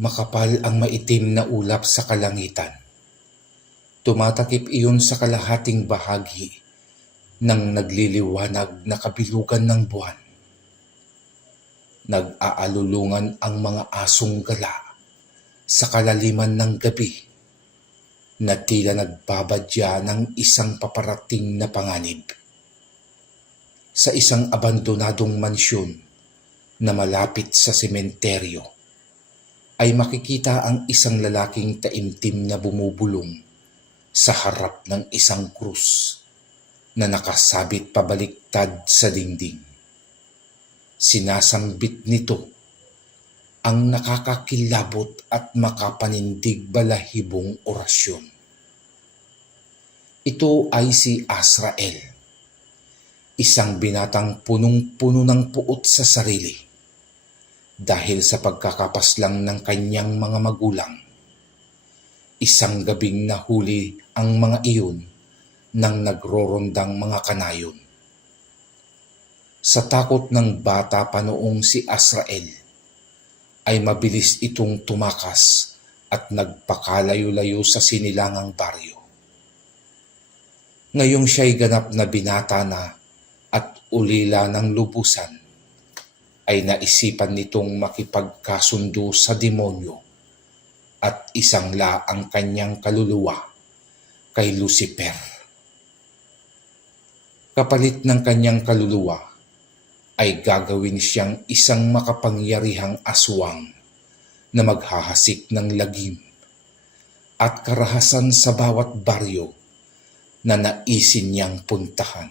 Makapal ang maitim na ulap sa kalangitan. Tumatakip iyon sa kalahating bahagi ng nagliliwanag na kabilugan ng buwan. Nag-aalulungan ang mga asong gala sa kalaliman ng gabi na tila nagbabadya ng isang paparating na panganib. Sa isang abandonadong mansyon na malapit sa sementeryo, ay makikita ang isang lalaking taimtim na bumubulong sa harap ng isang krus na nakasabit pabaliktad sa dingding. Sinasambit nito ang nakakakilabot at makapanindig balahibong orasyon. Ito ay si Azrael, isang binatang punong-puno ng puot sa sarili dahil sa pagkakapaslang ng kanyang mga magulang. Isang gabing nahuli ang mga iyon ng nagrorondang mga kanayon. Sa takot ng bata pa noong si Azrael, ay mabilis itong tumakas at nagpakalayo-layo sa sinilangang baryo. Ngayong siya'y ganap na binata na at ulila ng lubusan, ay naisipan nitong makipagkasundo sa demonyo at isangla ang kanyang kaluluwa kay Lucifer. Kapalit ng kanyang kaluluwa, ay gagawin siyang isang makapangyarihang aswang na maghahasik ng lagim at karahasan sa bawat baryo na naisin niyang puntahan.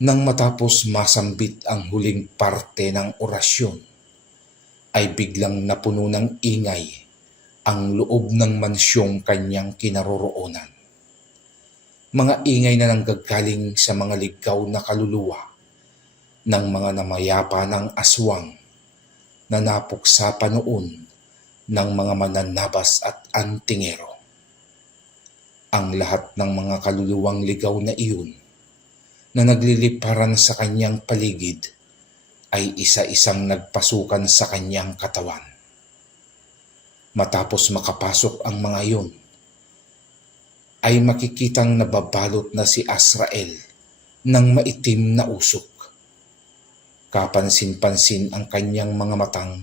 Nang matapos masambit ang huling parte ng orasyon, ay biglang napuno ng ingay ang loob ng mansyong kanyang kinaroroonan. Mga ingay na nanggagaling sa mga ligaw na kaluluwa ng mga namayapa ng aswang na napuksa pa noon ng mga mananabas at antingero. Ang lahat ng mga kaluluwang ligaw na iyon na nagliliparan sa kanyang paligid ay isa-isang nagpasukan sa kanyang katawan. Matapos makapasok ang mga iyon, ay makikitang nababalot na si Azrael ng maitim na usok. Kapansin-pansin ang kanyang mga matang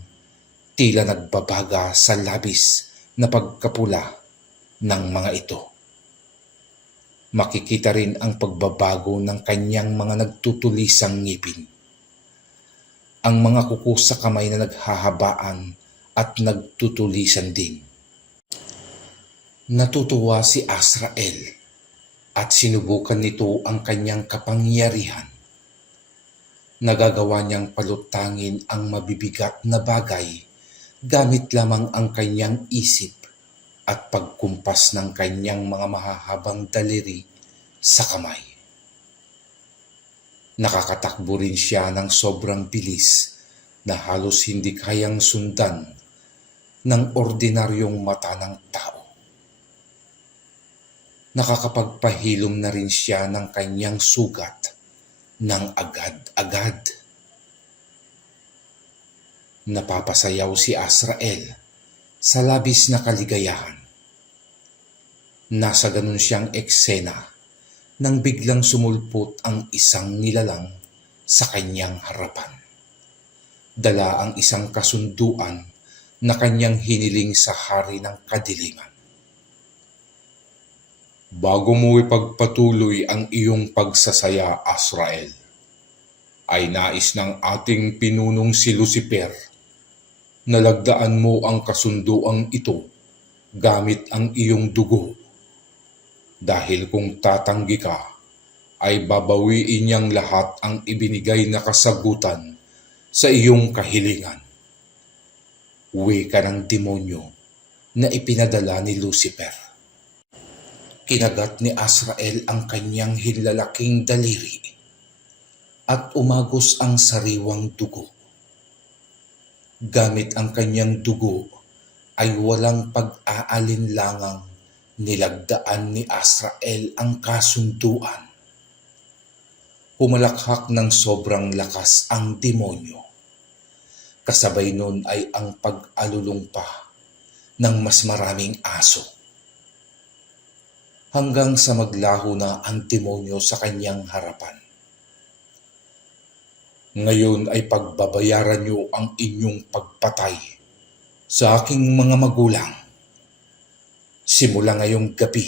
tila nagbabaga sa labis na pagkapula ng mga ito. Makikita rin ang pagbabago ng kanyang mga nagtutulisang ngipin. Ang mga kuko sa kamay na naghahabaan at nagtutulisan din. Natutuwa si Azrael at sinubukan nito ang kanyang kapangyarihan. Nagagawa niyang palutangin ang mabibigat na bagay gamit lamang ang kanyang isip at pagkumpas ng kanyang mga mahahabang daliri sa kamay. Nakakatakbo rin siya ng sobrang bilis na halos hindi kayang sundan ng ordinaryong mata ng tao. Nakakapagpahilom na rin siya ng kanyang sugat ng agad-agad. Napapasayaw si Azrael sa labis na kaligayahan. Nasa ganun siyang eksena nang biglang sumulpot ang isang nilalang sa kanyang harapan. Dala ang isang kasunduan na kanyang hiniling sa hari ng kadiliman. Bago mo ipagpatuloy ang iyong pagsasaya, Azrael, ay nais ng ating pinunong si Lucifer na lagdaan mo ang kasunduang ito gamit ang iyong dugo. Dahil kung tatanggi ka, ay babawiin niyang lahat ang ibinigay na kasagutan sa iyong kahilingan. Wika ng demonyo na ipinadala ni Lucifer. Kinagat ni Azrael ang kanyang hilalaking daliri at umagos ang sariwang dugo. Gamit ang kanyang dugo ay walang pag-aalinlangang nilagdaan ni Azrael ang kasunduan. Humalakhak ng sobrang lakas ang demonyo. Kasabay nun ay ang pag-alulong pa ng mas maraming aso. Hanggang sa maglaho na ang demonyo sa kanyang harapan. Ngayon ay pagbabayaran niyo ang inyong pagpatay sa aking mga magulang. Simula ngayong gabi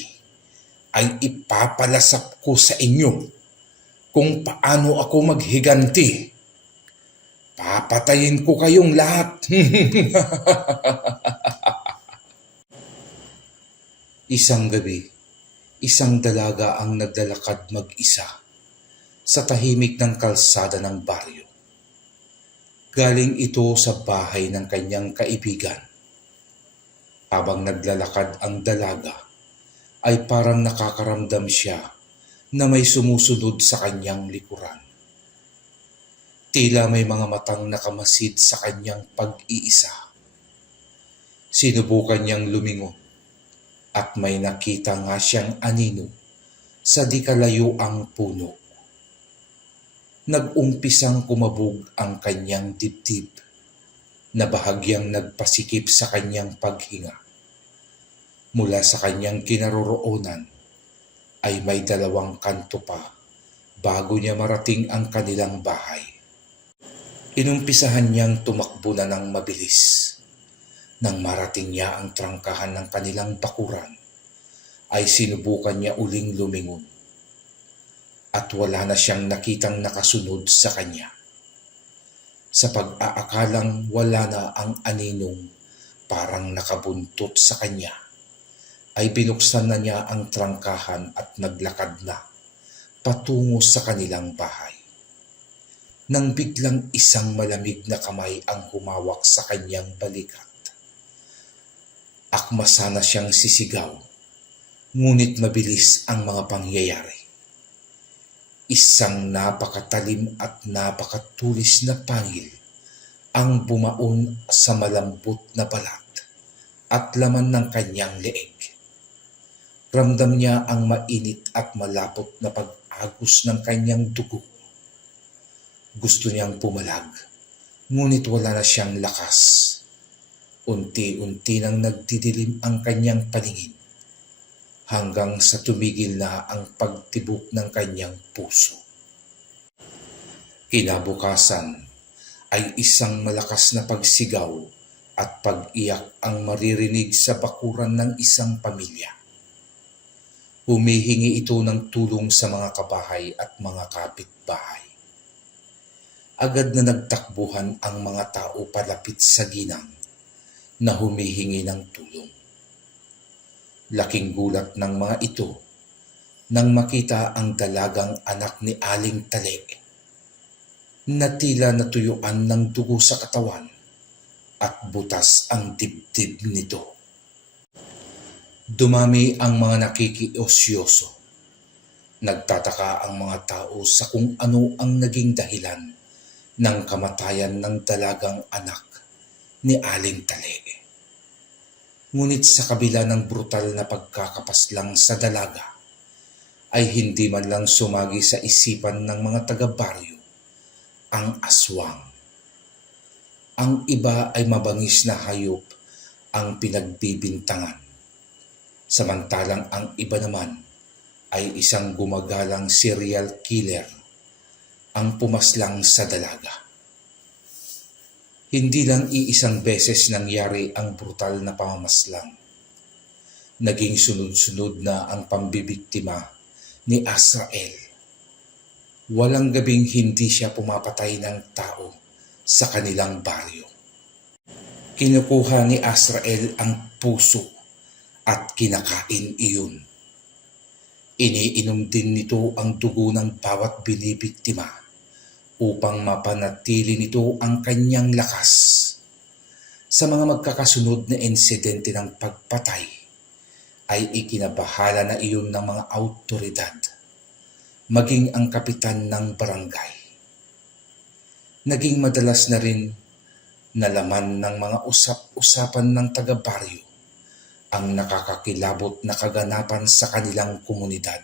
ay ipapalasap ko sa inyo kung paano ako maghiganti. Papatayin ko kayong lahat. Isang gabi, isang dalaga ang naglalakad mag-isa sa tahimik ng kalsada ng baryo. Galing ito sa bahay ng kanyang kaibigan. Habang naglalakad ang dalaga, ay parang nakakaramdam siya na may sumusunod sa kanyang likuran. Tila may mga matang nakamasid sa kanyang pag-iisa. Sinubukan niyang lumingon at may nakita nga siyang anino sa di kalayuang puno. Nag-umpisang kumabog ang kanyang dibdib na bahagyang nagpasikip sa kanyang paghinga. Mula sa kanyang kinaroroonan ay may 2 kanto pa bago niya marating ang kanilang bahay. Inumpisahan niyang tumakbo na ng mabilis. Nang marating niya ang trangkahan ng kanilang bakuran, ay sinubukan niya uling lumingon. At wala na siyang nakitang nakasunod sa kanya. Sa pag-aakalang wala na ang aninong parang nakabuntot sa kanya, ay binuksan na niya ang trangkahan at naglakad na patungo sa kanilang bahay. Nang biglang isang malamig na kamay ang humawak sa kanyang balikat. Akma sana siyang sisigaw, ngunit mabilis ang mga pangyayari. Isang napakatalim at napakatulis na pangil ang bumaon sa malambot na balat at laman ng kanyang leeg. Ramdam niya ang mainit at malapot na pag-agos ng kanyang dugo. Gusto niyang pumalag, ngunit wala na siyang lakas. Unti-unti nang nagdidilim ang kanyang paningin hanggang sa tumigil na ang pagtibok ng kanyang puso. Kinabukasan ay isang malakas na pagsigaw at pag-iyak ang maririnig sa bakuran ng isang pamilya. Humihingi ito ng tulong sa mga kabahay at mga kapitbahay. Agad na nagtakbuhan ang mga tao palapit sa ginang na humihingi ng tulong. Laking gulat ng mga ito nang makita ang dalagang anak ni Aling Talig na tila natuyuan ng dugo sa katawan at butas ang dibdib nito. Dumami ang mga nakikiosyoso. Nagtataka ang mga tao sa kung ano ang naging dahilan ng kamatayan ng dalagang anak ni Aling Talig. Ngunit sa kabila ng brutal na pagkakapaslang sa dalaga, ay hindi man lang sumagi sa isipan ng mga taga-baryo ang aswang. Ang iba ay mabangis na hayop ang pinagbibintangan. Samantalang ang iba naman ay isang gumagalang serial killer ang pumaslang sa dalaga. Hindi lang iisang beses nangyari ang brutal na pamamaslang. Naging sunod-sunod na ang pambibiktima ni Azrael. Walang gabing hindi siya pumapatay ng tao sa kanilang baryo. Kinukuha ni Azrael ang puso at kinakain iyon. Iniinom din nito ang dugo ng bawat binibiktima upang mapanatili nito ang kanyang lakas. Sa mga magkakasunod na insidente ng pagpatay, ay ikinabahala na iyon ng mga awtoridad, maging ang kapitan ng barangay. Naging madalas na rin na laman ng mga usap-usapan ng taga-baryo ang nakakakilabot na kaganapan sa kanilang komunidad.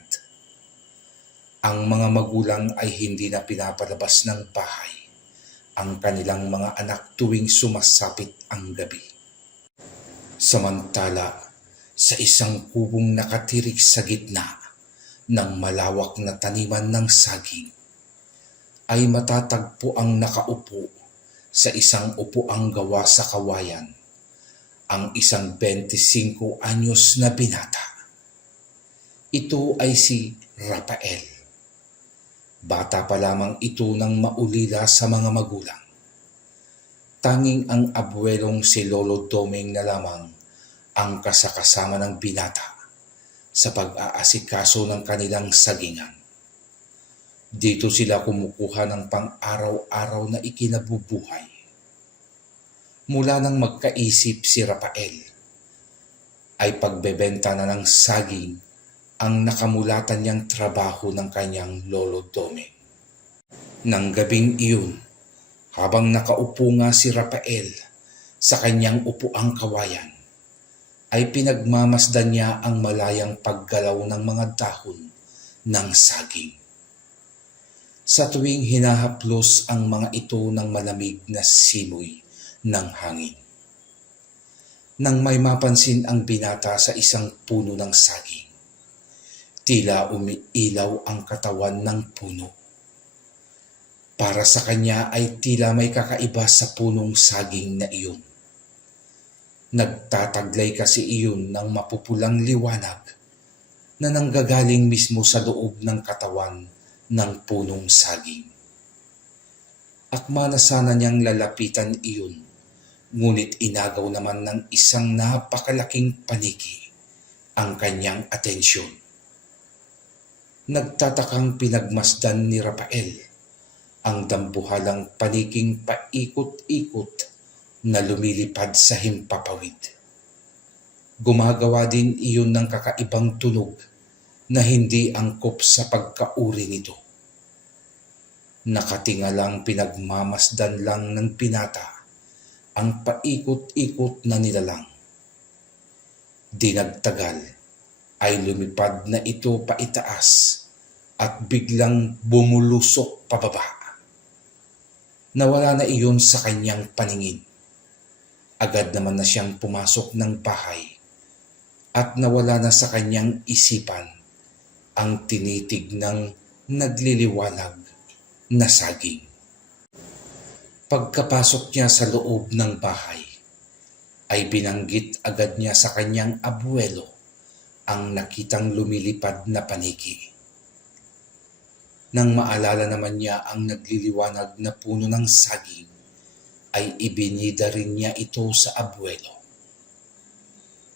Ang mga magulang ay hindi na pinapalabas ng bahay ang kanilang mga anak tuwing sumasapit ang gabi. Samantala, sa isang kubong nakatirik sa gitna ng malawak na taniman ng saging, ay matatagpo ang nakaupo sa isang upuang gawa sa kawayan, ang isang 25 anyos na binata. Ito ay si Rafael. Bata pa lamang ito nang maulila sa mga magulang. Tanging ang abuelong si Lolo Doming na lamang ang kasakasama ng binata sa pag-aasikaso ng kanilang sagingan. Dito sila kumukuha ng pang-araw-araw na ikinabubuhay. Mula nang magkaisip si Rafael, ay pagbebenta na ng saging ang nakamulatan niyang trabaho ng kanyang Lolo Doming. Nang gabing iyon, habang nakaupo nga si Rafael sa kanyang upuang kawayan, ay pinagmamasdan niya ang malayang paggalaw ng mga dahon ng saging. Sa tuwing hinahaplos ang mga ito ng malamig na simoy ng hangin. Nang may mapansin ang binata sa isang puno ng saging, tila umiilaw ang katawan ng puno. Para sa kanya ay tila may kakaiba sa punong saging na iyon. Nagtataglay kasi iyon ng mapupulang liwanag na nanggagaling mismo sa loob ng katawan ng punong saging. Akma na sana niyang lalapitan iyon, ngunit inagaw naman ng isang napakalaking paniki ang kanyang atensyon. Nagtatakang pinagmasdan ni Rafael ang dambuhalang paniking paikot-ikot na lumilipad sa himpapawid. Gumagawa din iyon ng kakaibang tunog na hindi angkop sa pagkauri nito. Nakatingalang pinagmamasdan lang ng binata ang paikot-ikot na nilalang. Di nagtagal ay lumipad na ito paitaas at biglang bumulusok pababa. Nawala na iyon sa kanyang paningin. Agad naman na siyang pumasok ng bahay at nawala na sa kanyang isipan ang tinitig ng nagliliwanag na saging. Pagkapasok niya sa loob ng bahay, ay binanggit agad niya sa kanyang abuelo ang nakitang lumilipad na paniki. Nang maalala naman niya ang nagliliwanag na puno ng saging, ay ibinida rin niya ito sa abuelo.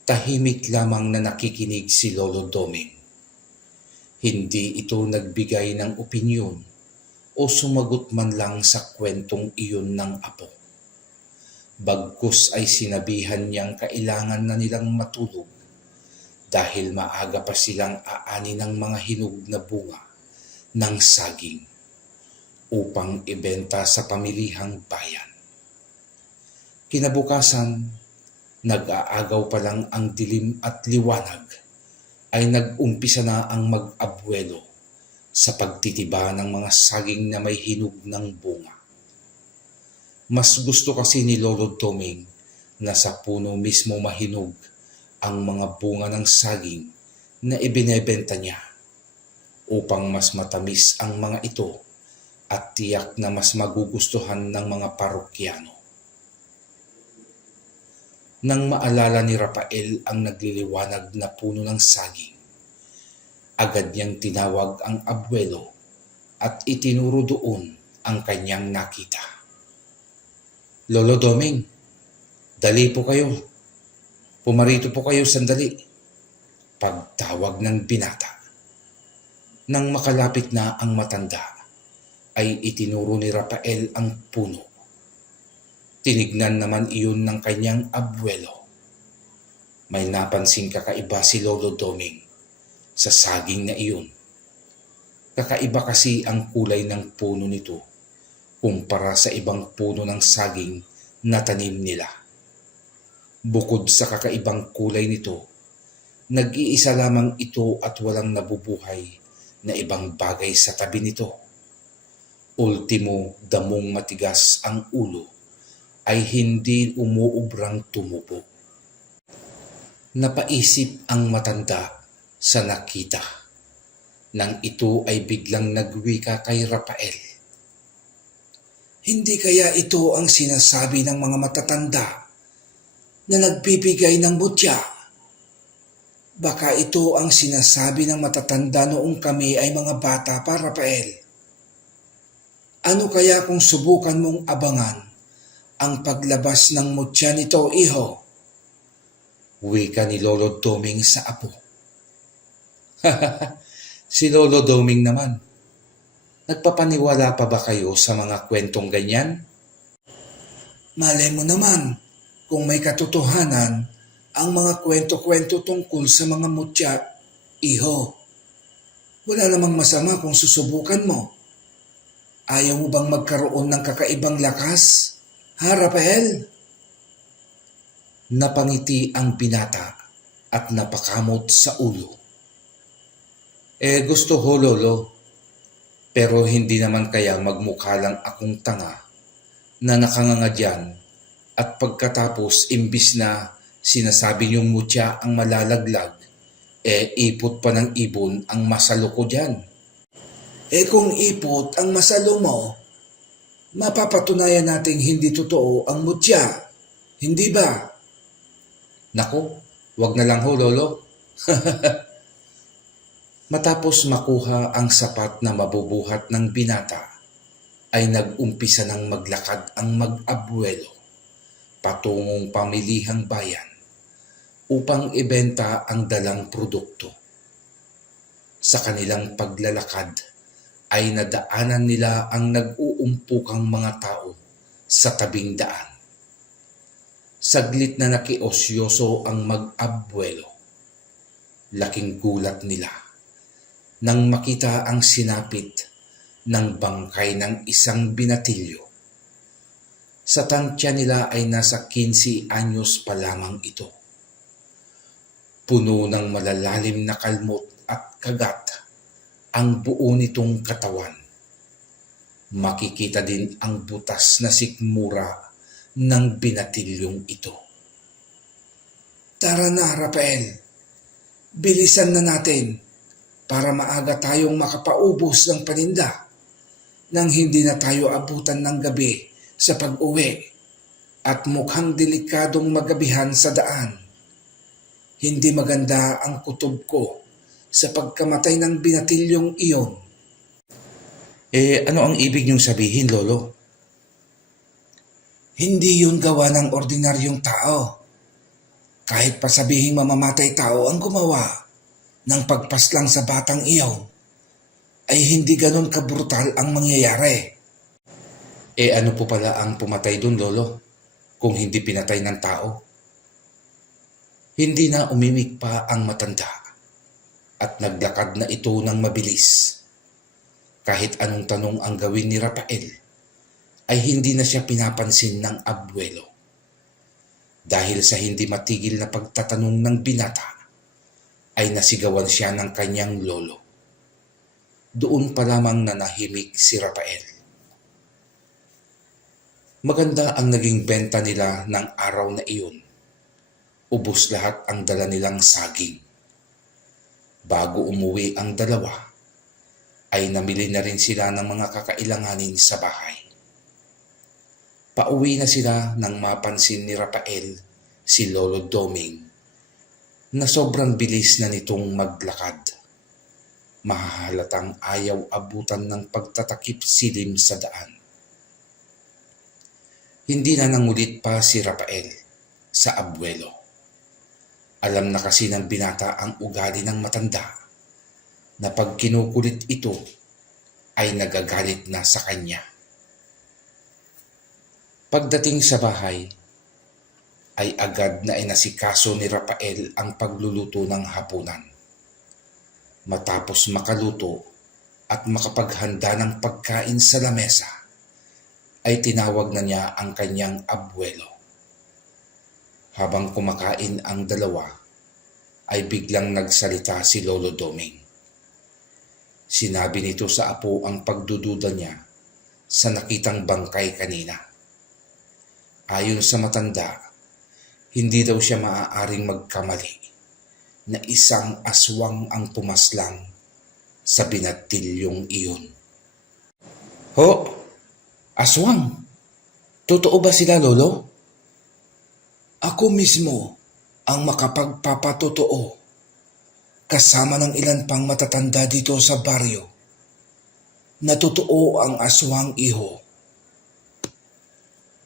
Tahimik lamang na nakikinig si Lolo Doming. Hindi ito nagbigay ng opinyon o sumagot man lang sa kwentong iyon ng apo. Bagkus ay sinabihan niyang kailangan na nilang matulog dahil maaga pa silang aani ng mga hinog na bunga ng saging upang ibenta sa pamilihang bayan. Kinabukasan, nag-aagaw pa lang ang dilim at liwanag, ay nag-umpisa na ang mag-abuelo sa pagtitiba ng mga saging na may hinog ng bunga. Mas gusto kasi ni Lolo Doming na sa puno mismo mahinog ang mga bunga ng saging na ibinebenta niya upang mas matamis ang mga ito at tiyak na mas magugustuhan ng mga parokyano. Nang maalala ni Rafael ang nagliliwanag na puno ng saging, agad niyang tinawag ang abuelo at itinuro doon ang kanyang nakita. Lolo Doming, dali po kayo. Pumarito po kayo sandali. Pagtawag ng binata. Nang makalapit na ang matanda, ay itinuro ni Rafael ang puno. Tinignan naman iyon ng kanyang abuelo. May napansing kakaiba si Lolo Doming sa saging na iyon. Kakaiba kasi ang kulay ng puno nito kumpara sa ibang puno ng saging na tanim nila. Bukod sa kakaibang kulay nito, nag-iisa lamang ito at walang nabubuhay na ibang bagay sa tabi nito. Ultimo, damong matigas ang ulo, ay hindi umuubrang tumubo. Napaisip ang matanda sa nakita, nang ito ay biglang nagwika kay Rafael. Hindi kaya ito ang sinasabi ng mga matatanda na nagbibigay ng mutya? Baka ito ang sinasabi ng matatanda noong kami ay mga bata pa, Rafael. Ano kaya kung subukan mong abangan ang paglabas ng mutya nito, iho? Wika ni Lolo Doming sa apo. Si Lolo Doming naman, nagpapaniwala pa ba kayo sa mga kwentong ganyan? Malay mo naman kung may katotohanan ang mga kwento-kwento tungkol sa mga mutya, iho. Wala namang masama kung susubukan mo. Ayaw mo bang magkaroon ng kakaibang lakas? Ha, Rafael? Napangiti ang binata at napakamot sa ulo. Gusto ho, Lolo. Pero hindi naman kaya magmukha lang akong tanga na nakanganga dyan at pagkatapos imbis na sinasabi niyong mutya ang malalaglag, ipot pa ng ibon ang masalo ko dyan. Kung ipot ang masalo mo, mapapatunayan nating hindi totoo ang mutya. Hindi ba? Naku, wag na lang ho, Lolo. Matapos makuha ang sapat na mabubuhat ng binata, ay nag-umpisa ng maglakad ang mag-abuelo patungong pamilihang bayan upang ibenta ang dalang produkto. Sa kanilang paglalakad ay nadaanan nila ang nag-uumpukang mga tao sa tabing daan. Saglit na nakiosyoso ang mag-abuelo. Laking gulat nila nang makita ang sinapit ng bangkay ng isang binatilyo. Sa tantya nila ay nasa 15 anyos pa lamang ito. Puno ng malalalim na kalmot at kagat ang buo nitong katawan. Makikita din ang butas na sikmura ng binatilyong ito. Tara na, Rafael. Bilisan na natin para maaga tayong makapaubos ng paninda nang hindi na tayo abutan ng gabi sa pag-uwi at mukhang delikadong magabihan sa daan. Hindi maganda ang kutob ko sa pagkamatay ng binatilyong iyon. Ano ang ibig niyong sabihin, Lolo? Hindi yun gawa ng ordinaryong tao. Kahit pa sabihing mamamatay tao ang gumawa ng pagpaslang sa batang iyon, ay hindi ganon kabrutal ang mangyayari. Ano po pala ang pumatay dun, Lolo, kung hindi pinatay ng tao? Hindi na umimik pa ang matanda at naglakad na ito ng mabilis. Kahit anong tanong ang gawin ni Rafael, ay hindi na siya pinapansin ng abuelo. Dahil sa hindi matigil na pagtatanong ng binata, ay nasigawan siya ng kanyang lolo. Doon pa lamang nanahimik si Rafael. Maganda ang naging benta nila ng araw na iyon. Ubos lahat ang dala nilang saging. Bago umuwi ang dalawa, ay namili na rin sila ng mga kakailanganin sa bahay. Pauwi na sila nang mapansin ni Rafael si Lolo Doming na sobrang bilis na nitong maglakad. Mahahalatang ayaw abutan ng pagtatakip silim sa daan. Hindi na nangulit pa si Rafael sa abuelo. Alam na kasi ng binata ang ugali ng matanda na pag kinukulit ito ay nagagalit na sa kanya. Pagdating sa bahay, ay agad na inasikaso ni Rafael ang pagluluto ng hapunan. Matapos makaluto at makapaghanda ng pagkain sa lamesa, ay tinawag na niya ang kanyang abuelo. Habang kumakain ang dalawa, ay biglang nagsalita si Lolo Doming. Sinabi nito sa apo ang pagdududa niya sa nakitang bangkay kanina. Ayon sa matanda, hindi daw siya maaaring magkamali na isang aswang ang pumaslang sa binatilyong iyon. Ho! Aswang! Totoo ba sila, Lolo? Ako mismo ang makapagpapatotoo kasama ng ilan pang matatanda dito sa baryo na totoo ang aswang, iho.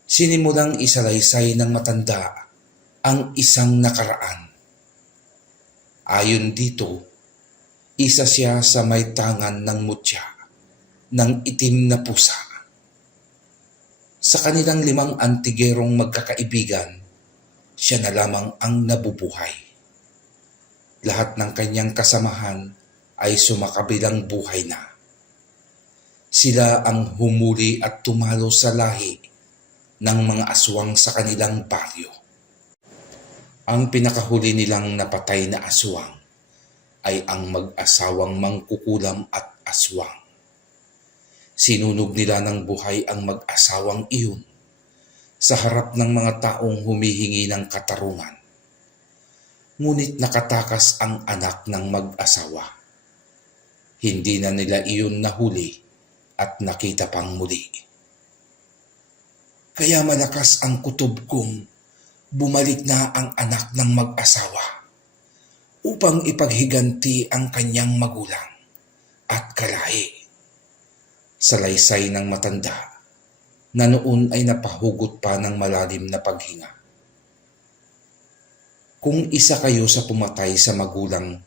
Sinimulang isalaysay ng matanda ang isang nakaraan. Ayon dito, isa siya sa may tangan ng mutya ng itim na pusa. Sa kanilang 5 antigerong magkakaibigan, siya na lamang ang nabubuhay. Lahat ng kanyang kasamahan ay sumakabilang buhay na. Sila ang humuli at tumalo sa lahi ng mga aswang sa kanilang baryo. Ang pinakahuli nilang napatay na aswang ay ang mag-asawang mangkukulam at aswang. Sinunog nila ng buhay ang mag-asawang iyon sa harap ng mga taong humihingi ng katarungan. Ngunit nakatakas ang anak ng mag-asawa. Hindi na nila iyon nahuli at nakita pang muli. Kaya malakas ang kutob kong bumalik na ang anak ng mag-asawa upang ipaghiganti ang kanyang magulang at kalahi. Salaysay ng matanda na noon ay napahugot pa ng malalim na paghinga. Kung isa kayo sa pumatay sa magulang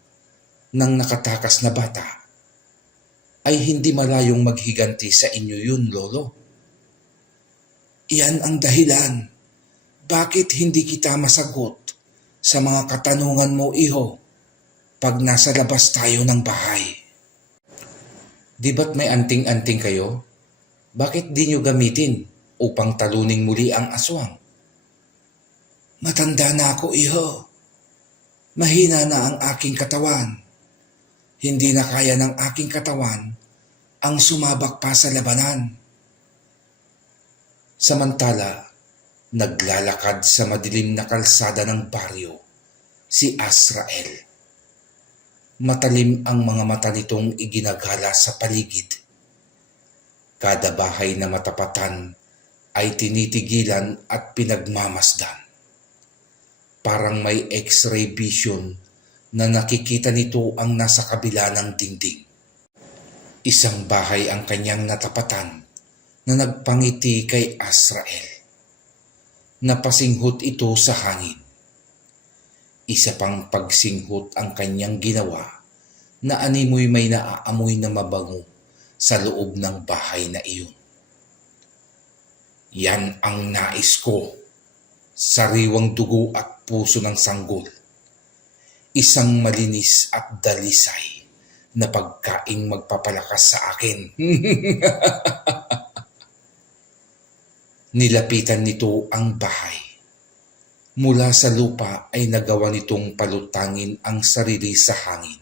ng nakatakas na bata, ay hindi malayong maghiganti sa inyo yun, Lolo. Iyan ang dahilan bakit hindi kita masagot sa mga katanungan mo, iho, pag nasa labas tayo ng bahay. Di ba't may anting-anting kayo? Bakit di nyo gamitin upang taluning muli ang aswang? Matanda na ako, iho. Mahina na ang aking katawan. Hindi na kaya ng aking katawan ang sumabak pa sa labanan. Samantala, naglalakad sa madilim na kalsada ng baryo si Azrael. Matalim ang mga mata nitong iginagala sa paligid. Kada bahay na matapatan ay tinitigilan at pinagmamasdan. Parang may X-ray vision na nakikita nito ang nasa kabila ng dingding. Isang bahay ang kanyang natapatan na nagpangiti kay Azrael. Napasinghot ito sa hangin. Isa pang pagsinghot ang kanyang ginawa na animoy may naaamoy na mabango sa loob ng bahay na iyon. Yan ang nais ko, sariwang dugo at puso ng sanggol. Isang malinis at dalisay na pagkaing magpapalakas sa akin. Nilapitan nito ang bahay. Mula sa lupa ay nagawa nitong palutangin ang sarili sa hangin.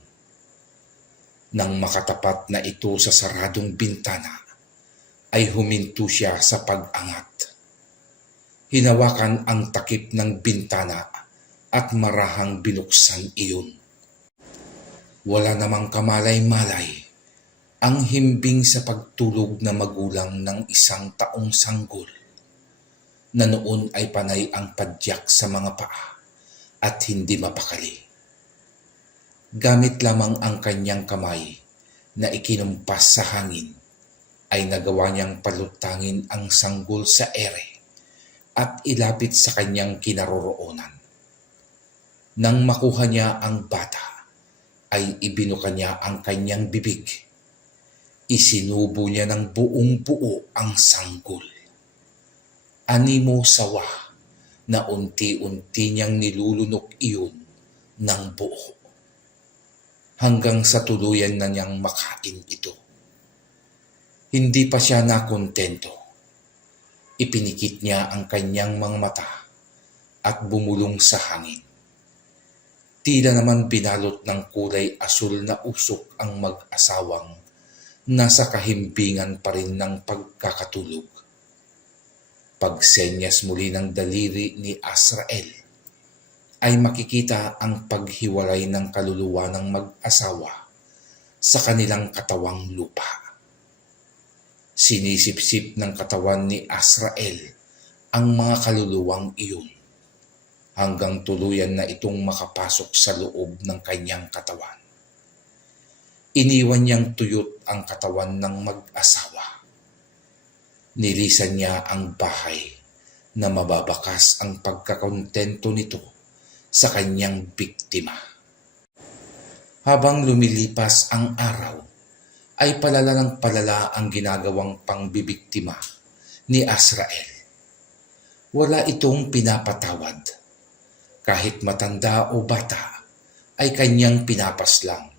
Nang makatapat na ito sa saradong bintana, ay huminto siya sa pag-angat. Hinawakan ang takip ng bintana at marahang binuksan iyon. Wala namang kamalay-malay ang himbing sa pagtulog na magulang ng 1 taong sanggol na noon ay panay ang padyak sa mga paa at hindi mapakali. Gamit lamang ang kanyang kamay na ikinumpas sa hangin ay nagawa niyang palutangin ang sanggol sa ere at ilapit sa kanyang kinaroroonan. Nang makuha niya ang bata, ay ibinuka niya ang kanyang bibig. Isinubo niya ng buong buo ang sanggol. Animo sawa na unti-unti niyang nilulunok iyon ng buo. Hanggang sa tuluyan na niyang makain ito. Hindi pa siya nakontento. Ipinikit niya ang kanyang mga mata at bumulong sa hangin. Tila naman binalot ng kulay asul na usok ang mag-asawang nasa kahimbingan pa rin ng pagkakatulog. Pagsenyas muli ng daliri ni Azrael, ay makikita ang paghiwalay ng kaluluwa ng mag-asawa sa kanilang katawang lupa. Sinisipsip ng katawan ni Azrael ang mga kaluluwang iyon hanggang tuluyan na itong makapasok sa loob ng kanyang katawan. Iniwan niyang tuyot ang katawan ng mag-asawa. Nilisan niya ang bahay na mababakas ang pagkakontento nito sa kanyang biktima. Habang lumilipas ang araw, ay palala ng palala ang ginagawang pangbibiktima ni Azrael. Wala itong pinapatawad. Kahit matanda o bata, ay kanyang pinapaslang.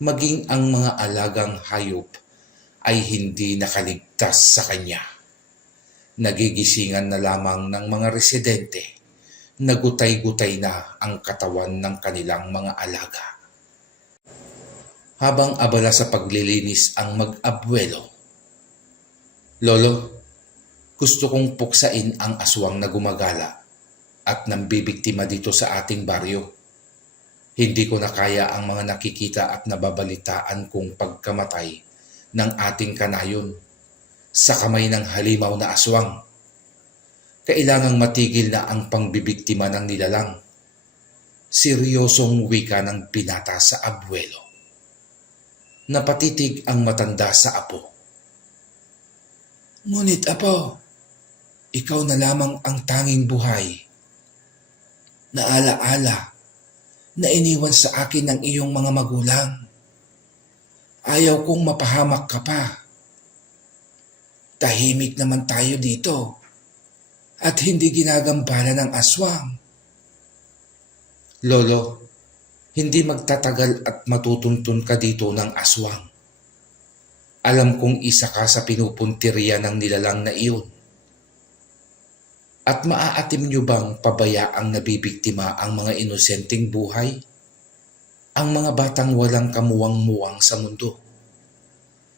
Maging ang mga alagang hayop ay hindi nakaligtas sa kanya. Nagigisingan na lamang ng mga residente na gutay-gutay na ang katawan ng kanilang mga alaga. Habang abala sa paglilinis ang mag-abuelo, "Lolo, gusto kong puksain ang aswang na gumagala at nambibiktima dito sa ating baryo. Hindi ko na kaya ang mga nakikita at nababalitaan kong pagkamatay ng ating kanayon sa kamay ng halimaw na aswang. Kailangang matigil na ang pangbibiktima ng nilalang." Seryosong wika ng binata sa abuelo. Napatitig ang matanda sa apo. "Ngunit apo, ikaw na lamang ang tanging buhay na alaala na iniwan sa akin ng iyong mga magulang. Ayaw kong mapahamak ka pa. Tahimik naman tayo dito at hindi ginagambala ng aswang." "Lolo, hindi magtatagal at matutuntun ka dito ng aswang. Alam kong isa ka sa pinupuntirya ng nilalang na iyon. At maaatim niyo bang pabayaang nabibiktima ang mga inosenteng buhay? Ang mga batang walang kamuwang-muwang sa mundo.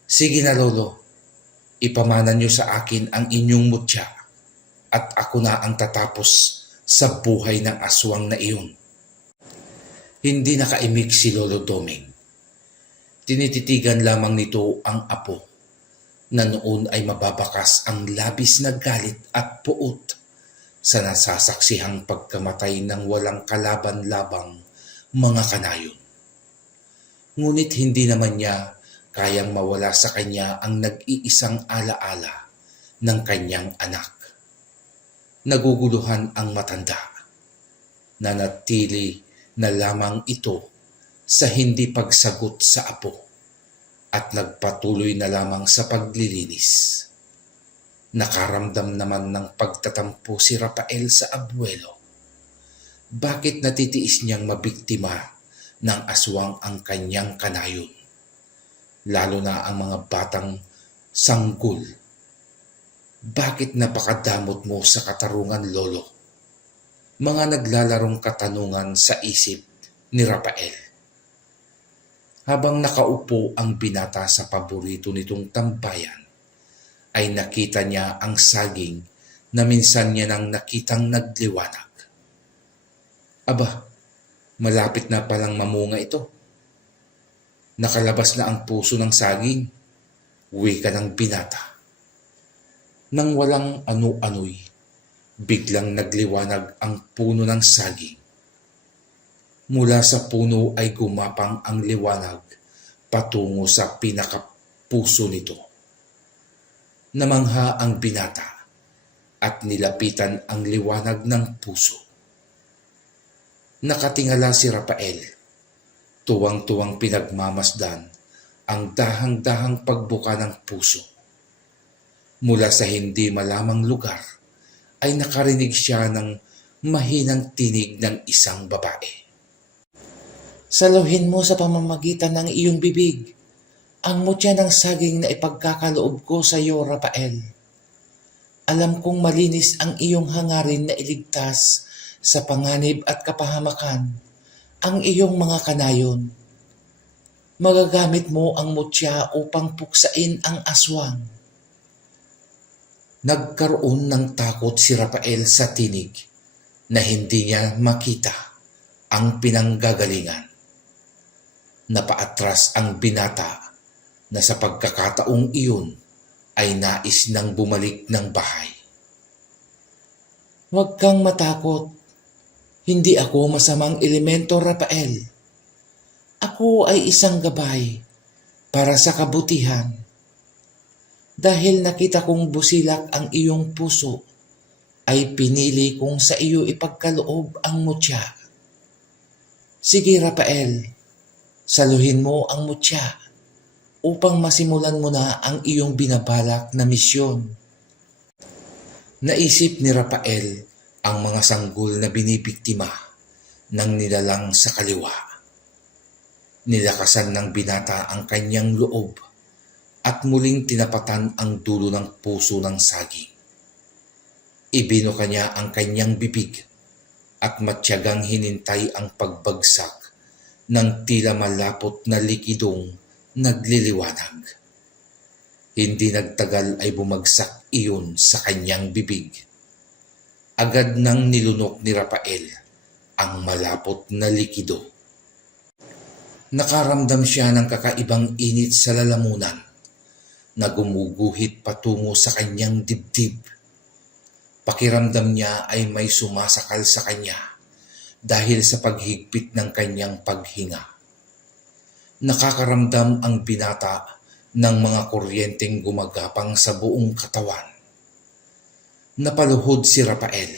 Sige na lolo, ipamana niyo sa akin ang inyong mutya at ako na ang tatapos sa buhay ng aswang na iyon." Hindi nakaimik si Lolo Doming. Tinititigan lamang nito ang apo na noon ay mababakas ang labis na galit at puot sa nasasaksihang pagkamatay ng walang kalaban-labang mga kanayon. Ngunit hindi naman niya kayang mawala sa kanya ang nag-iisang alaala ng kanyang anak. Naguguluhan ang matanda. Nanatili na lamang ito sa hindi pagsagot sa apo at nagpatuloy na lamang sa paglilinis. Nakaramdam naman ng pagtatampo si Rafael sa abuelo. Bakit natitiis niyang mabiktima ng aswang ang kanyang kanayon? Lalo na ang mga batang sanggol. Bakit napakadamot mo sa katarungan, lolo? Mga naglalarong katanungan sa isip ni Rafael. Habang nakaupo ang binata sa paborito nitong tambayan, ay nakita niya ang saging na minsan niya nang nakitang nagliwanag. Aba, malapit na palang mamunga ito. Nakalabas na ang puso ng saging, wika ng binata. Nang walang anu-anoy, biglang nagliwanag ang puno ng saging. Mula sa puno ay gumapang ang liwanag patungo sa pinakapuso nito. Namangha ang binata at nilapitan ang liwanag ng puso. Nakatingala si Rafael, tuwang-tuwang pinagmamasdan ang dahang-dahang pagbuka ng puso. Mula sa hindi malamang lugar, ay nakarinig siya ng mahinang tinig ng isang babae. "Saluhin mo sa pamamagitan ng iyong bibig ang mutya ng saging na ipagkakaloob ko sa iyo, Rafael. Alam kong malinis ang iyong hangarin na iligtas sa panganib at kapahamakan ang iyong mga kanayon. Magagamit mo ang mutya upang puksain ang aswang. Nagkaroon ng takot si Rafael sa tinig na hindi niya makita ang pinanggagalingan. Napaatras ang binata na sa pagkakataong iyon ay nais nang bumalik ng bahay. Huwag kang matakot. Hindi ako masamang elemento, Rafael. Ako ay isang gabay para sa kabutihan. Dahil nakita kong busilak ang iyong puso, ay pinili kong sa iyo ipagkaloob ang mutya. Sige, Rafael, saluhin mo ang mutya upang masimulan mo na ang iyong binabalak na misyon. Naisip ni Rafael ang mga sanggol na binibiktima ng nilalang sa kaliwa. Nilakasan ng binata ang kanyang loob at muling tinapatan ang dulo ng puso ng saging. Ibinuka niya ang kanyang bibig at matyagang hinintay ang pagbagsak ng tila malapot na likidong nagliliwanag. Hindi nagtagal ay bumagsak iyon sa kanyang bibig. Agad nang nilunok ni Rafael ang malapot na likido. Nakaramdam siya ng kakaibang init sa lalamunan na gumuguhit patungo sa kanyang dibdib. Pakiramdam niya ay may sumasakal sa kanya dahil sa paghigpit ng kanyang paghinga. Nakakaramdam ang binata ng mga kuryenteng gumagapang sa buong katawan. Napaluhod si Rafael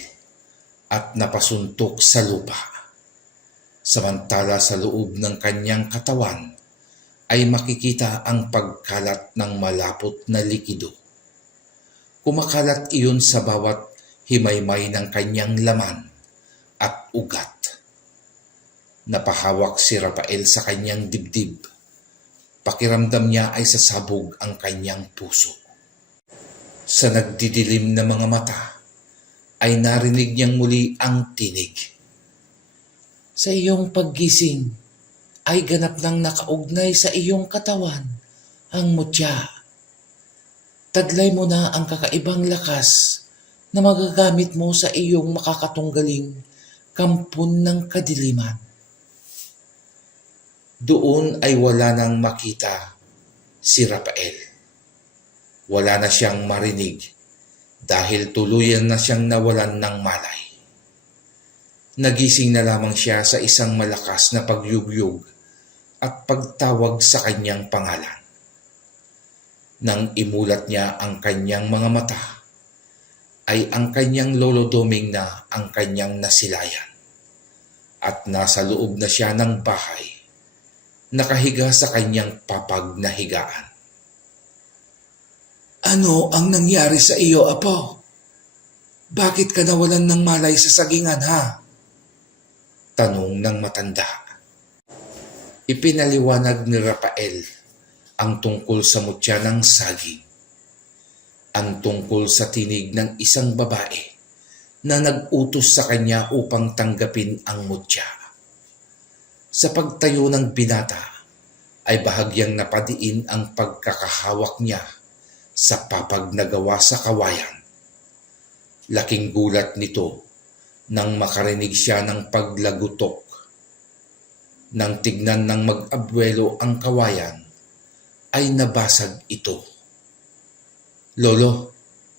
at napasuntok sa lupa. Samantala sa loob ng kanyang katawan ay makikita ang pagkalat ng malapot na likido. Kumakalat iyon sa bawat himaymay ng kanyang laman at ugat. Napahawak si Rafael sa kanyang dibdib. Pakiramdam niya ay sasabog ang kanyang puso. Sa nagdidilim na mga mata, ay narinig niyang muli ang tinig. Sa iyong paggising, ay ganap nang nakaugnay sa iyong katawan ang mutya. Taglay mo na ang kakaibang lakas na magagamit mo sa iyong makakatunggaling kampon ng kadiliman. Doon ay wala nang makita si Rafael. Wala na siyang marinig dahil tuluyan na siyang nawalan ng malay. Nagising na lamang siya sa isang malakas na pagyugyug at pagtawag sa kanyang pangalan. Nang imulat niya ang kanyang mga mata, ay ang kanyang lolo Doming na ang kanyang nasilayan. At nasa loob na siya ng bahay, nakahiga sa kanyang papag na higaan. Ano ang nangyari sa iyo, Apo? Bakit ka nawalan ng malay sa sagingan, ha? Tanong ng matanda. Ipinaliwanag ni Rafael ang tungkol sa mutya ng saging. Ang tungkol sa tinig ng isang babae na nag-utos sa kanya upang tanggapin ang mutya. Sa pagtayo ng binata ay bahagyang napadiin ang pagkakahawak niya sa papag na gawa sa kawayan. Laking gulat nito nang makarinig siya ng paglagutok. Nang tignan ng mag-abuelo ang kawayan, ay nabasag ito. Lolo,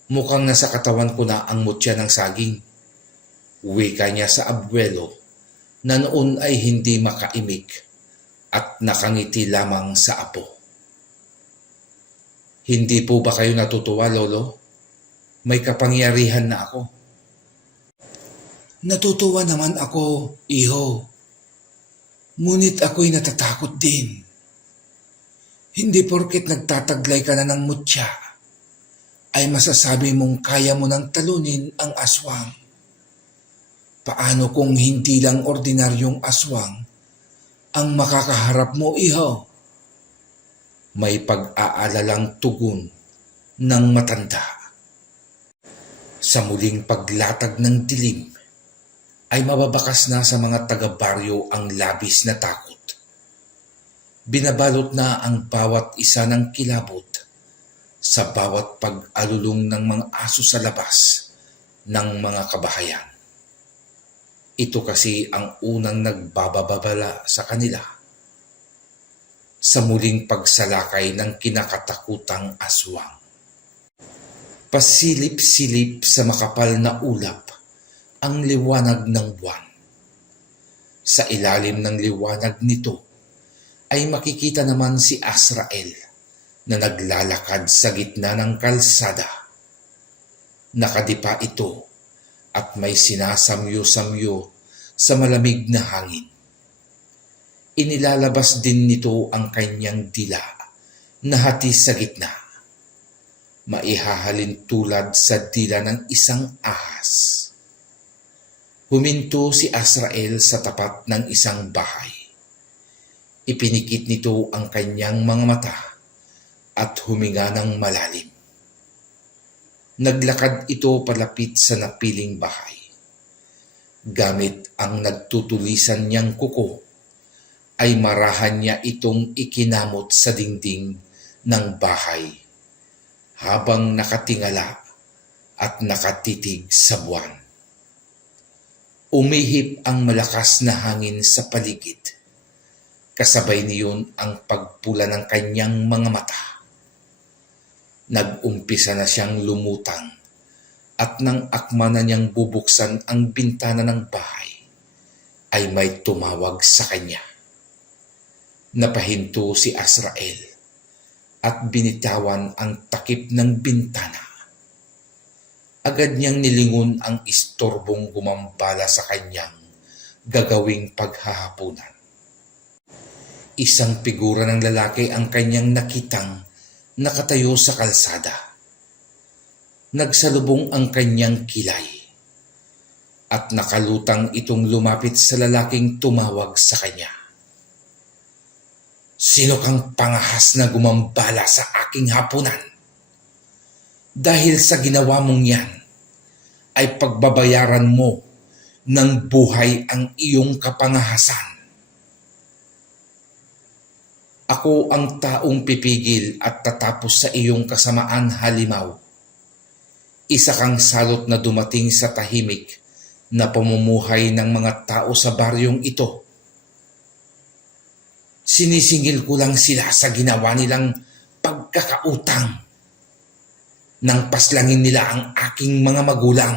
mukhang nasa katawan ko na ang mutya ng saging. Wika niya sa abuelo na noon ay hindi makaimik at nakangiti lamang sa apo. Hindi po ba kayo natutuwa, Lolo? May kapangyarihan na ako. Natutuwa naman ako, iho. Ngunit ako'y natatakot din. Hindi porket nagtataglay ka na ng mutya, ay masasabi mong kaya mo nang talunin ang aswang. Paano kung hindi lang ordinaryong aswang ang makakaharap mo, iho? May pag-aalalang tugon ng matanda. Sa muling paglatag ng dilim, ay mababakas na sa mga taga-baryo ang labis na takot. Binabalot na ang bawat isa ng kilabot sa bawat pag-alulong ng mga aso sa labas ng mga kabahayan. Ito kasi ang unang nagbababala sa kanila sa muling pagsalakay ng kinakatakutang aswang. Pasilip-silip sa makapal na ulap ang liwanag ng buwan. Sa ilalim ng liwanag nito ay makikita naman si Azrael na naglalakad sa gitna ng kalsada. Nakadipa ito at may sinasamyo-samyo sa malamig na hangin. Inilalabas din nito ang kanyang dila na hati sa gitna. Maihahalin tulad sa dila ng isang ahas. Huminto si Azrael sa tapat ng isang bahay. Ipinikit nito ang kanyang mga mata at huminga ng malalim. Naglakad ito palapit sa napiling bahay. Gamit ang nagtutulisan niyang kuko, ay marahan niya itong ikinamot sa dingding ng bahay habang nakatingala at nakatitig sa buwan. Umihip ang malakas na hangin sa paligid. Kasabay niyon ang pagpula ng kanyang mga mata. Nag-umpisa na siyang lumutang at nang akma na niyang bubuksan ang bintana ng bahay, ay may tumawag sa kanya. Napahinto si Azrael at binitawan ang takip ng bintana. Agad niyang nilingon ang istorbong gumambala sa kanyang gagawing paghahapunan. Isang figura ng lalaki ang kanyang nakitang nakatayo sa kalsada. Nagsalubong ang kanyang kilay at nakalutang itong lumapit sa lalaking tumawag sa kanya. Sino kang pangahas na gumambala sa aking hapunan? Dahil sa ginawa mong yan, ay pagbabayaran mo ng buhay ang iyong kapangahasan. Ako ang taong pipigil at tatapos sa iyong kasamaan halimaw. Isa kang salot na dumating sa tahimik na pamumuhay ng mga tao sa baryong ito. Sinisingil ko lang sila sa ginawa nilang pagkakautang nang paslangin nila ang aking mga magulang.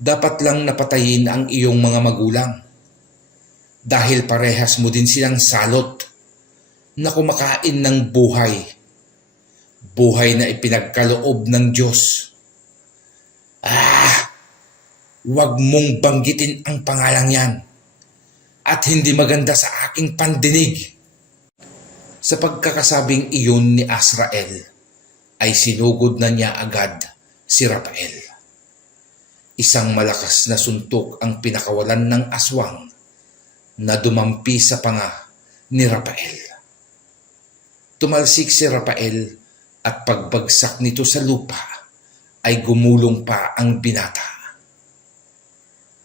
Dapat lang napatayin ang iyong mga magulang dahil parehas mo din silang salot na kumakain ng buhay. Buhay na ipinagkaloob ng Diyos. Huwag mong banggitin ang pangalang yan at hindi maganda sa aking pandinig. Sa pagkakasabing iyon ni Azrael, ay sinugod na niya agad si Rafael. Isang malakas na suntok ang pinakawalan ng aswang na dumampi sa panga ni Rafael. Tumalsik si Rafael at pagbagsak nito sa lupa ay gumulong pa ang binata.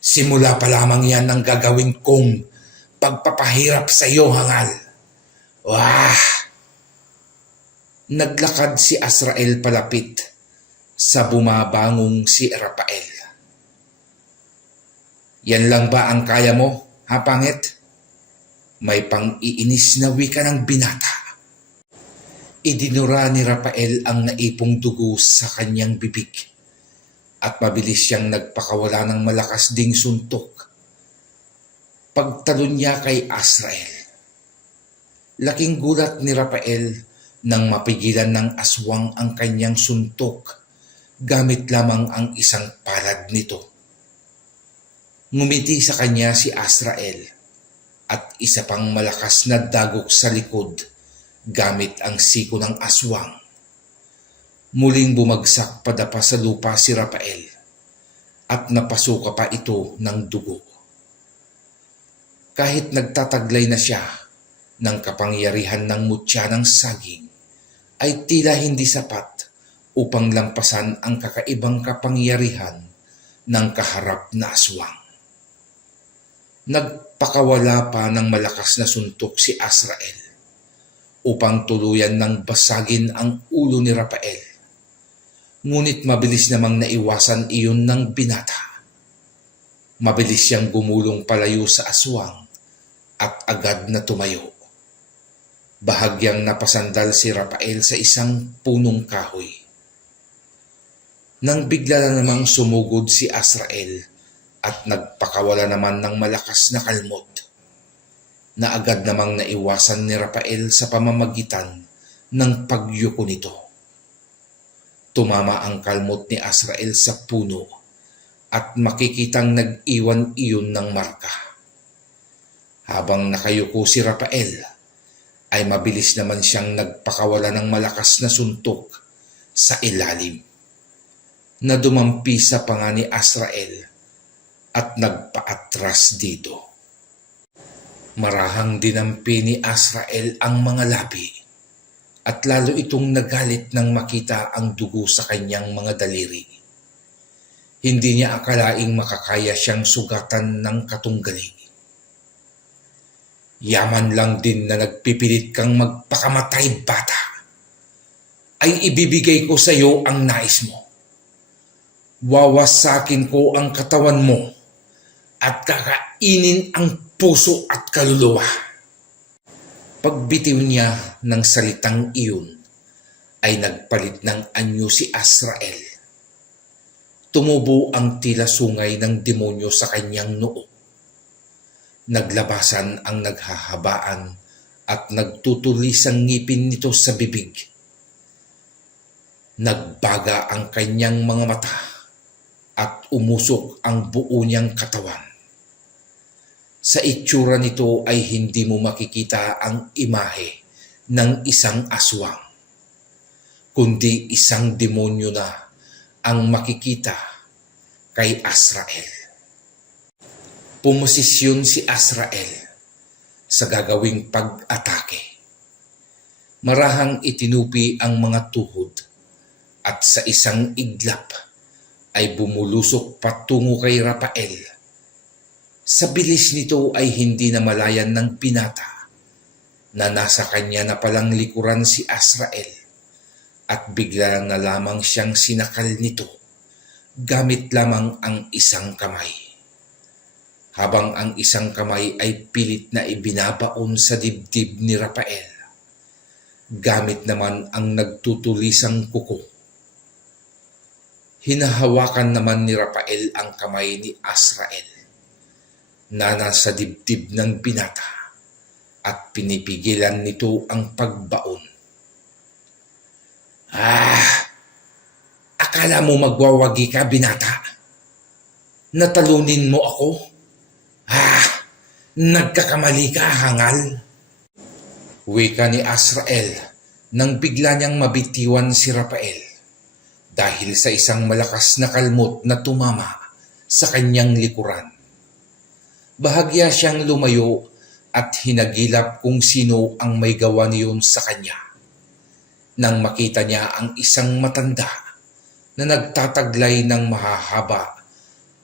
Simula pa lamang yan ang gagawin kong pagpapahirap sa iyo, hangal. Wah! Naglakad si Azrael palapit sa bumabangong si Rafael. Yan lang ba ang kaya mo, ha pangit? May pang-iinis na wika ng binata. Idinura ni Rafael ang naipong dugo sa kanyang bibig at mabilis siyang nagpakawala ng malakas ding suntok. Pagtalon niya kay Azrael. Laking gulat ni Rafael nang mapigilan ng aswang ang kanyang suntok gamit lamang ang isang palad nito. Ngumiti sa kanya si Azrael at isa pang malakas na dagok sa likod gamit ang siko ng aswang. Muling bumagsak padapa sa lupa si Rafael at napasuka pa ito ng dugo. Kahit nagtataglay na siya ng kapangyarihan ng mutya ng saging, ay tila hindi sapat upang lampasan ang kakaibang kapangyarihan ng kaharap na aswang. Nagpakawala pa ng malakas na suntok si Azrael upang tuluyan ng basagin ang ulo ni Rafael. Ngunit mabilis namang naiwasan iyon ng binata. Mabilis siyang gumulong palayo sa aswang at agad na tumayo. Bahagyang napasandal si Rafael sa isang punong kahoy. Nang bigla na namang sumugod si Azrael at nagpakawala naman ng malakas na kalmot, na agad namang naiwasan ni Rafael sa pamamagitan ng pagyuko nito. Tumama ang kalmot ni Azrael sa puno at makikitang nag-iwan iyon ng marka. Habang nakayuko si Rafael, ay mabilis naman siyang nagpakawala ng malakas na suntok sa ilalim, na dumampi sa panga ni Azrael at nagpaatras dito. Marahang dinampi ni Azrael ang mga labi at lalo itong nagalit nang makita ang dugo sa kanyang mga daliri. Hindi niya akalaing makakaya siyang sugatan ng katunggali. Yaman lang din na nagpipilit kang magpakamatay, bata. Ay ibibigay ko sa iyo ang nais mo. Wawasakin ko ang katawan mo at kakainin ang puso at kaluluwa. Pagbitiw niya ng salitang iyon, ay nagpalit ng anyo si Azrael. Tumubo ang tila sungay ng demonyo sa kanyang noo. Naglabasan ang naghahabaan at nagtutulisang ngipin nito sa bibig. Nagbaga ang kanyang mga mata at umusok ang buo niyang katawan. Sa itsura nito ay hindi mo makikita ang imahe ng isang aswang, kundi isang demonyo na ang makikita kay Azrael. Pumosisyon si Azrael sa gagawing pag-atake. Marahang itinupi ang mga tuhod at sa isang iglap ay bumulusok patungo kay Rafael. Sa bilis nito ay hindi namalayan ng binata na nasa kanya na palang likuran si Azrael at bigla na lamang siyang sinakal nito gamit lamang ang isang kamay. Habang ang isang kamay ay pilit na ibinabaon sa dibdib ni Rafael, gamit naman ang nagtutulisang kuko. Hinahawakan naman ni Rafael ang kamay ni Azrael na nasa dibdib ng binata at pinipigilan nito ang pagbaon. Akala mo magwawagi ka, binata? Natalunin mo ako? Nagkakamali ka, hangal. Wika ni Azrael nang bigla niyang mabitiwan si Rafael dahil sa isang malakas na kalmot na tumama sa kanyang likuran. Bahagya siyang lumayo at hinagilap kung sino ang may gawa niyon sa kanya. Nang makita niya ang isang matanda na nagtataglay ng mahahaba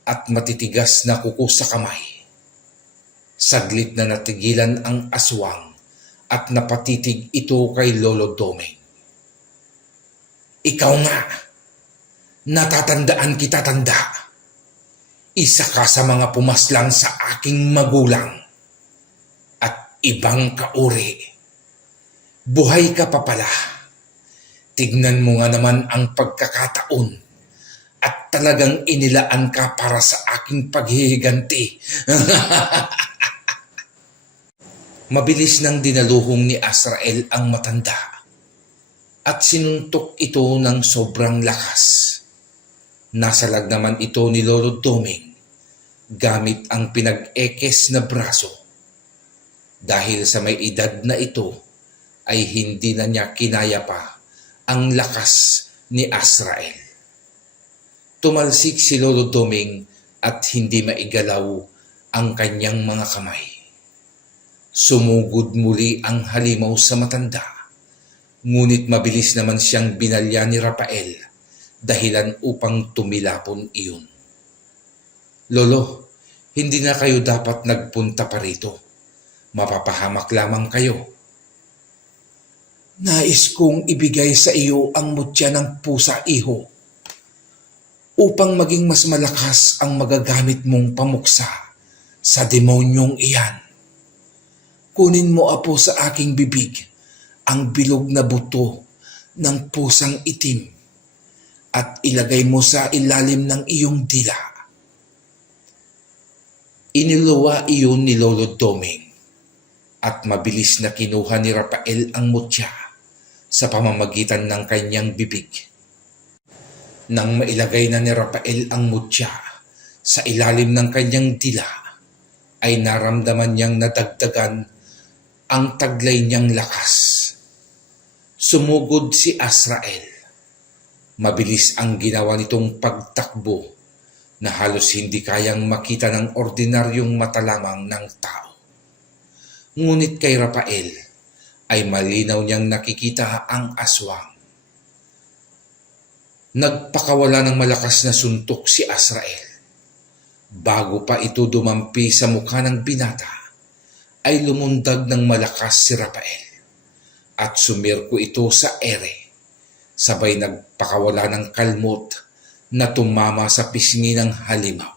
at matitigas na kuko sa kamay. Saglit na natigilan ang aswang at napatitig ito kay Lolo Domeng. Ikaw nga, natatandaan kita, tanda. Isa ka sa mga pumaslang sa aking magulang at ibang kauri. Buhay ka pa pala. Tignan mo nga naman ang pagkakataon at talagang inilaan ka para sa aking paghihiganti. Mabilis nang dinaluhong ni Azrael ang matanda at sinuntok ito ng sobrang lakas. Nasalag naman ito ni Lolo Domeng gamit ang pinag-ekes na braso. Dahil sa may edad na ito ay hindi na niya kinaya pa ang lakas ni Azrael. Tumalsik si Lolo Domeng at hindi maigalaw ang kanyang mga kamay. Sumugod muli ang halimaw sa matanda, ngunit mabilis naman siyang binalya ni Rafael dahilan upang tumilapon iyon. Lolo, Hindi na kayo dapat nagpunta pa rito. Mapapahamak lamang kayo. Nais kong ibigay sa iyo ang mutya ng pusa, iho, upang maging mas malakas ang magagamit mong pamuksa sa demonyong iyan. Kunin mo, apo, sa aking bibig ang bilog na buto ng pusang itim at ilagay mo sa ilalim ng iyong dila. Iniluwa iyon ni Lolo Doming at mabilis na kinuha ni Rafael ang mutya sa pamamagitan ng kanyang bibig. Nang mailagay na ni Rafael ang mutya sa ilalim ng kanyang dila, ay naramdaman niyang nadagdagan ang taglay niyang lakas. Sumugod si Azrael. Mabilis ang ginawa nitong pagtakbo na halos hindi kayang makita ng ordinaryong mata lamang ng tao. Ngunit kay Rafael ay malinaw niyang nakikita ang aswang. Nagpakawala ng malakas na suntok si Azrael. Bago pa ito dumampi sa mukha ng binata, ay lumundag ng malakas si Rafael at sumirko ito sa ere. Sabay nagpakawala ng kalmot na tumama sa pisngi ng halimaw.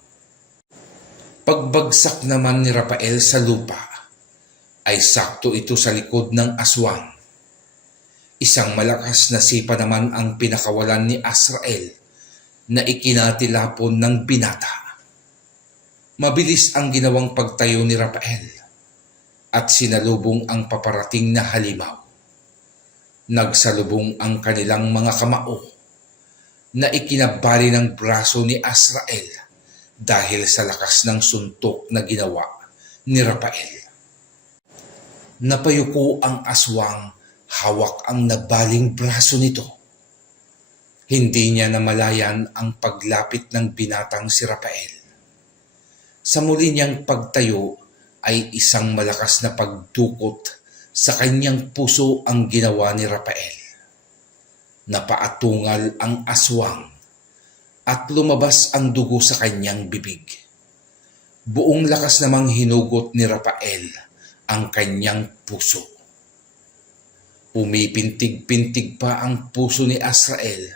Pagbagsak naman ni Rafael sa lupa, ay sakto ito sa likod ng aswang. Isang malakas na sipa naman ang pinakawalan ni Azrael na ikinatilapon ng binata. Mabilis ang ginawang pagtayo ni Rafael at sinalubong ang paparating na halimaw. Nagsalubong ang kanilang mga kamao na ikinabali ng braso ni Azrael dahil sa lakas ng suntok na ginawa ni Rafael. Napayuko ang aswang, hawak ang nabaling braso nito. Hindi niya namalayan ang paglapit ng binatang si Rafael. Sa muli niyang pagtayo ay isang malakas na pagdukot sa kanyang puso ang ginawa ni Rafael. Napaatungal ang aswang at lumabas ang dugo sa kanyang bibig. Buong lakas namang hinugot ni Rafael ang kanyang puso. Pumipintig-pintig pa ang puso ni Azrael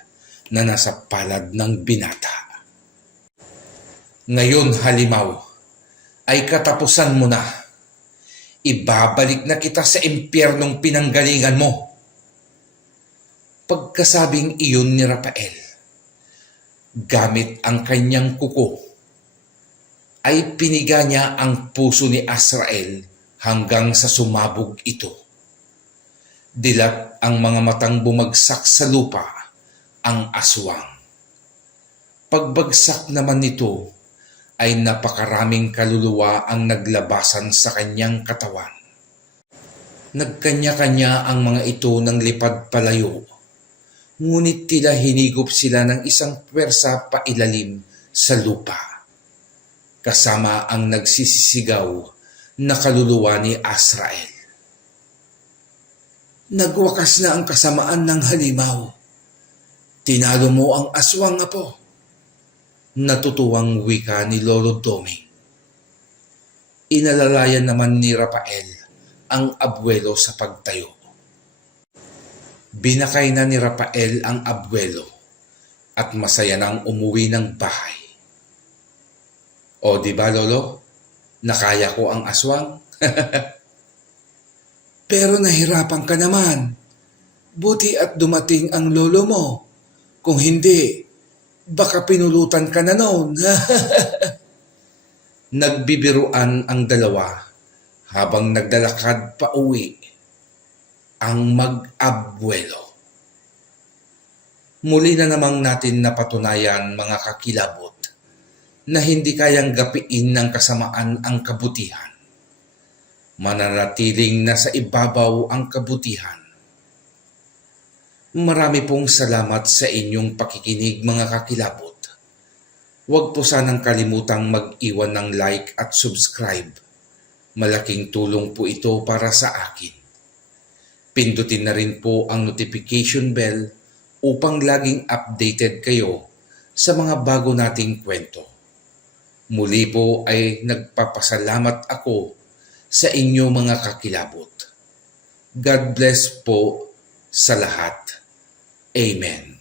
na nasa palad ng binata. Ngayon, halimaw, ay katapusan mo na. Ibabalik na kita sa impyernong pinanggalingan mo. Pagkasabing iyon ni Rafael, gamit ang kanyang kuko, ay piniga niya ang puso ni Azrael hanggang sa sumabog ito. Dilat ang mga matang bumagsak sa lupa ang aswang. Pagbagsak naman nito ay napakaraming kaluluwa ang naglabasan sa kanyang katawan. Nagkanya-kanya ang mga ito ng lipad palayo, ngunit tila hinigop sila ng isang pwersa pailalim sa lupa, kasama ang nagsisisigaw na kaluluwa ni Azrael. Nagwakas na ang kasamaan ng halimaw. Tinalo mo ang aswang, apo. Natutuwang wika ni Lolo Doming. Inalalayan naman ni Rafael ang abuelo sa pagtayo. Binakay na ni Rafael ang abuelo at masaya nang umuwi ng bahay. O di ba, Lolo? Nakaya ko ang aswang? Pero nahirapan ka naman. Buti at dumating ang lolo mo. Kung hindi, baka pinulutan ka na noon. Nagbibiruan ang dalawa habang naglalakad pa uwi ang mag-abuelo. Muli na namang natin napatunayan, mga kakilabot, na hindi kayang gapiin ng kasamaan ang kabutihan. Mananatiling nasa ibabaw ang kabutihan. Marami pong salamat sa inyong pakikinig, mga kakilabot. Huwag po sanang kalimutang mag-iwan ng like at subscribe. Malaking tulong po ito para sa akin. Pindutin na rin po ang notification bell upang laging updated kayo sa mga bago nating kwento. Muli po ay nagpapasalamat ako sa inyo mga kakilabot. God bless po sa lahat. Amen.